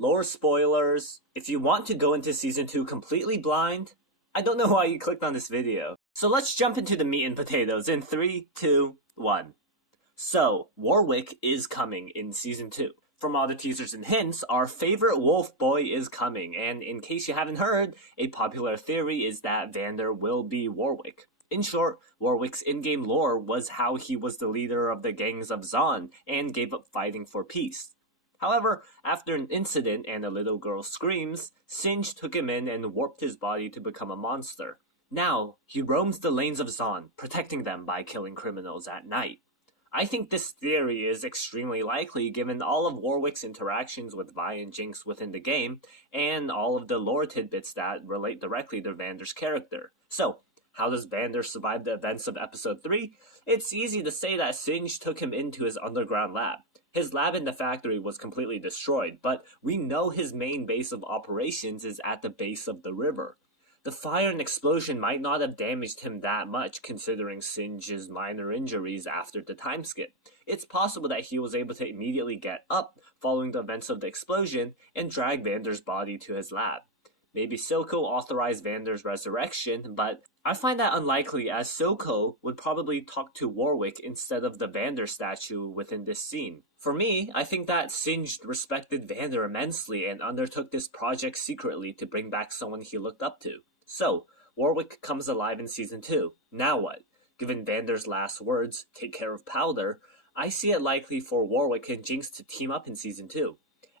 lore spoilers. If you want to go into Season 2 completely blind, I don't know why you clicked on this video. So let's jump into the meat and potatoes in 3, 2, 1. So, Warwick is coming in Season 2. From all the teasers and hints, our favorite wolf boy is coming, and in case you haven't heard, a popular theory is that Vander will be Warwick. In short, Warwick's in-game lore was how he was the leader of the gangs of Zaun and gave up fighting for peace. However, after an incident and a little girl's screams, Singe took him in and warped his body to become a monster. Now, he roams the lanes of Zaun, protecting them by killing criminals at night. I think this theory is extremely likely given all of Warwick's interactions with Vi and Jinx within the game, and all of the lore tidbits that relate directly to Vander's character. So, how does Vander survive the events of Episode 3? It's easy to say that Singe took him into his underground lab. His lab in the factory was completely destroyed, but we know his main base of operations is at the base of the river. The fire and explosion might not have damaged him that much considering Singe's minor injuries after the time skip. It's possible that he was able to immediately get up following the events of the explosion and drag Vander's body to his lab. Maybe Silco authorized Vander's resurrection, but I find that unlikely as Silco would probably talk to Warwick instead of the Vander statue within this scene. For me, I think that Singe respected Vander immensely and undertook this project secretly to bring back someone he looked up to. So, Warwick comes alive in Season 2. Now what? Given Vander's last words, take care of Powder, I see it likely for Warwick and Jinx to team up in Season 2.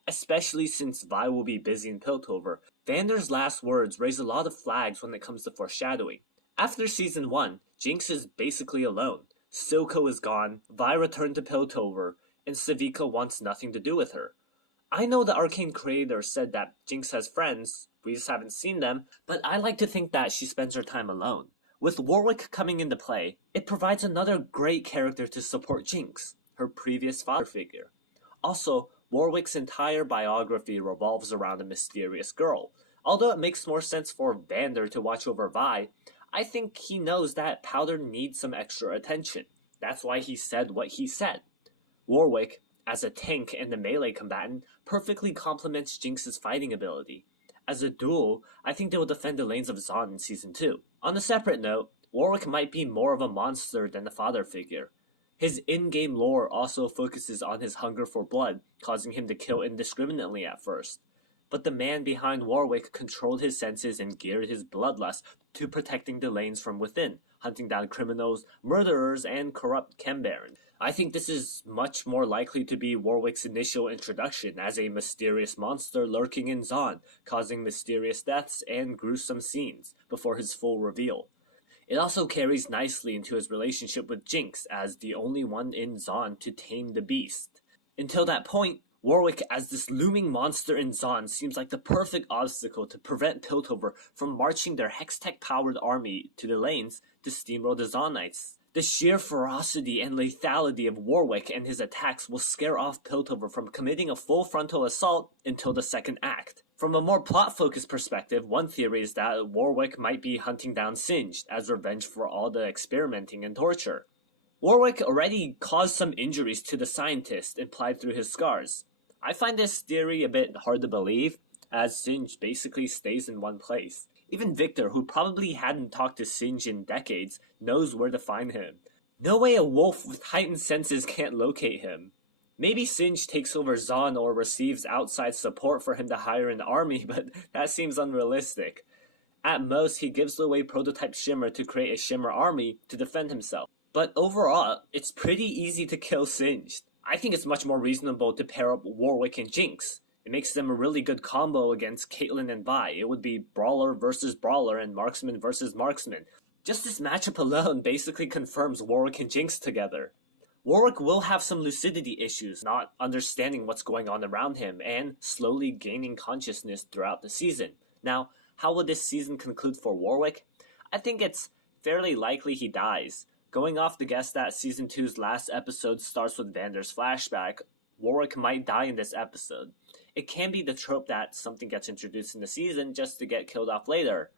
Especially since Vi will be busy in Piltover, Vander's last words raise a lot of flags when it comes to foreshadowing. After Season 1, Jinx is basically alone. Silco is gone, Vi returned to Piltover, and Savika wants nothing to do with her. I know the Arcane creator said that Jinx has friends, we just haven't seen them, but I like to think that she spends her time alone. With Warwick coming into play, it provides another great character to support Jinx, her previous father figure. Also, Warwick's entire biography revolves around a mysterious girl. Although it makes more sense for Vander to watch over Vi, I think he knows that Powder needs some extra attention. That's why he said what he said. Warwick, as a tank and a melee combatant, perfectly complements Jinx's fighting ability. As a duel, I think they will defend the lanes of Zaun in Season 2. On a separate note, Warwick might be more of a monster than a father figure. His in-game lore also focuses on his hunger for blood, causing him to kill indiscriminately at first. But the man behind Warwick controlled his senses and geared his bloodlust to protecting the lanes from within, hunting down criminals, murderers, and corrupt chembarons. I think this is much more likely to be Warwick's initial introduction as a mysterious monster lurking in Zaun, causing mysterious deaths and gruesome scenes before his full reveal. It also carries nicely into his relationship with Jinx as the only one in Zaun to tame the beast. Until that point, Warwick as this looming monster in Zaun seems like the perfect obstacle to prevent Piltover from marching their Hextech-powered army to the lanes to steamroll the Zaunites. The sheer ferocity and lethality of Warwick and his attacks will scare off Piltover from committing a full frontal assault until the second act. From a more plot-focused perspective, one theory is that Warwick might be hunting down Singe as revenge for all the experimenting and torture. Warwick already caused some injuries to the scientist implied through his scars. I find this theory a bit hard to believe, as Singe basically stays in one place. Even Victor, who probably hadn't talked to Singe in decades, knows where to find him. No way a wolf with heightened senses can't locate him. Maybe Singe takes over Zaun or receives outside support for him to hire an army, but that seems unrealistic. At most, he gives away prototype Shimmer to create a Shimmer army to defend himself. But overall, it's pretty easy to kill Singe. I think it's much more reasonable to pair up Warwick and Jinx. It makes them a really good combo against Caitlyn and Vi. It would be Brawler versus Brawler and Marksman versus Marksman. Just this matchup alone basically confirms Warwick and Jinx together. Warwick will have some lucidity issues, not understanding what's going on around him, and slowly gaining consciousness throughout the season. Now, how will this season conclude for Warwick? I think it's fairly likely he dies. Going off the guess that Season 2's last episode starts with Vander's flashback, Warwick might die in this episode. It can be the trope that something gets introduced in the season just to get killed off later.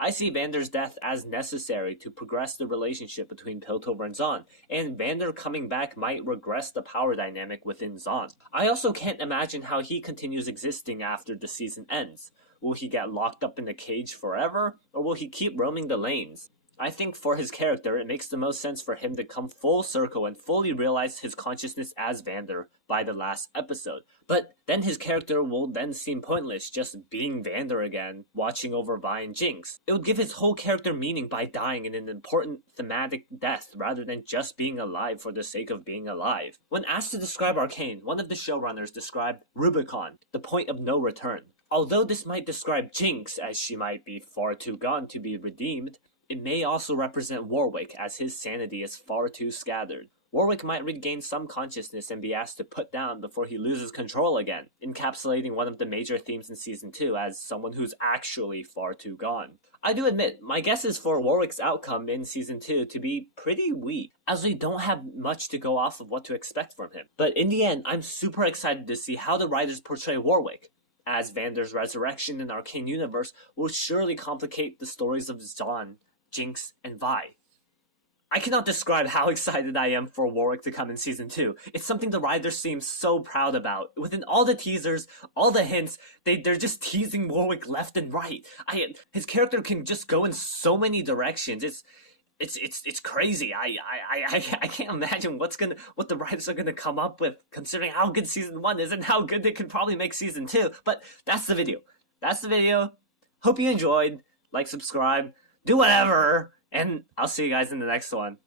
I see Vander's death as necessary to progress the relationship between Piltover and Zaun, and Vander coming back might regress the power dynamic within Zaun. I also can't imagine how he continues existing after the season ends. Will he get locked up in a cage forever, or will he keep roaming the lanes? I think for his character, it makes the most sense for him to come full circle and fully realize his consciousness as Vander by the last episode. But then his character will then seem pointless, just being Vander again, watching over Vi and Jinx. It would give his whole character meaning by dying in an important thematic death rather than just being alive for the sake of being alive. When asked to describe Arcane, one of the showrunners described Rubicon, the point of no return. Although this might describe Jinx, as she might be far too gone to be redeemed, it may also represent Warwick, as his sanity is far too scattered. Warwick might regain some consciousness and be asked to put down before he loses control again, encapsulating one of the major themes in Season 2 as someone who's actually far too gone. I do admit, my guess is for Warwick's outcome in Season 2 to be pretty weak, as we don't have much to go off of what to expect from him. But in the end, I'm super excited to see how the writers portray Warwick, as Vander's resurrection in Arcane universe will surely complicate the stories of Zaun, Jinx, and Vi. I cannot describe how excited I am for Warwick to come in Season 2. It's something the writers seem so proud about. Within all the teasers, all the hints, they're just teasing Warwick left and right. His character can just go in so many directions. It's crazy. I can't imagine what the writers are gonna come up with, considering how good Season 1 is and how good they could probably make Season 2. But that's the video. Hope you enjoyed. Like, subscribe, do whatever, and I'll see you guys in the next one.